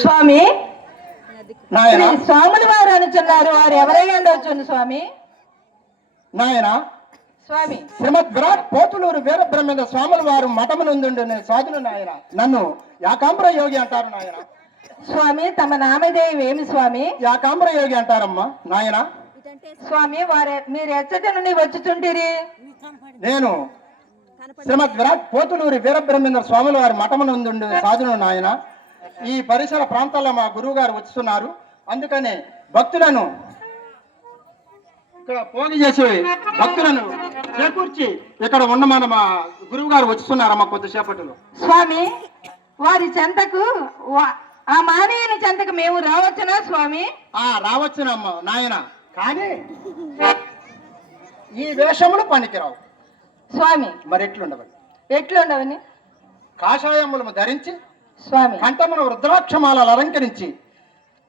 స్వామి శ్రీ స్వాముల వారు అనుచున్నారు, వారు ఎవరై ఉండవచ్చు స్వామి? నాయన స్వామి శ్రీమద్ విరాట్ పోతులూరు వీరబ్రహ్మేంద్ర స్వాముల వారు మఠమునందు సాధులు నాయన. నన్ను యాకాంబర యోగి అంటారు నాయన. స్వామి తమ నామధేయం ఏమి స్వామి? యాకాంబర యోగి అంటారమ్మా నాయన. స్వామి మీరు ఎచ్చట నుండి వచ్చుచుంటిరి? నేను శ్రీమద్ విరాట్ పోతులూరి వీరబ్రహ్మేంద్ర స్వాముల వారి మఠమునందు సాధులు నాయన. ఈ పరిసర ప్రాంతాల్లో మా గురువు గారు వచ్చుతున్నారు, అందుకనే భక్తులను ఇక్కడ పోగి చేసి భక్తులను చేకూర్చి ఇక్కడ ఉన్న మా గురువు గారు వచ్చుతున్నారమ్మా కొద్దిసేపటిలో. స్వామి వారి చెంతకు ఆ మానవుని చెంతకు మేము రావచ్చునా స్వామి? రావచ్చునమ్మా నాయన, కానీ ఈ వేషములు పనికిరావు స్వామి. మరి ఎట్లుండవని? కాషాయములను ధరించి స్వామి కంఠమును రుద్రాక్షమాలను అలంకరించి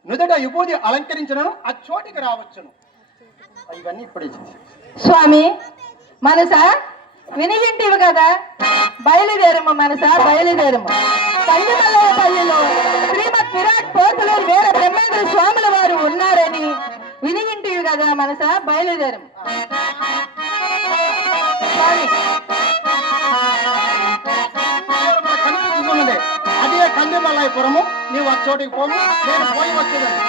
నుదుట విభూది అలంకరించినను ఆ చోటికి రావచ్చును. ఇవన్నీ ఇప్పుడే స్వామి. మనసా వినివింటివి కదా, బయలుదేరము మనసా బయలుదేరము. పల్లిలో శ్రీమద్ విరాట్ పోతులూరు వీర బ్రహ్మేంద్ర స్వాముల వారు ఉన్నారని వినివింటివి కదా మనసా, బయలుదేరము స్వామి. అదే కందిమల్లాయపురము, నీవు ఆ చోటికి పోము, నేను పోయి వచ్చేదాన్ని.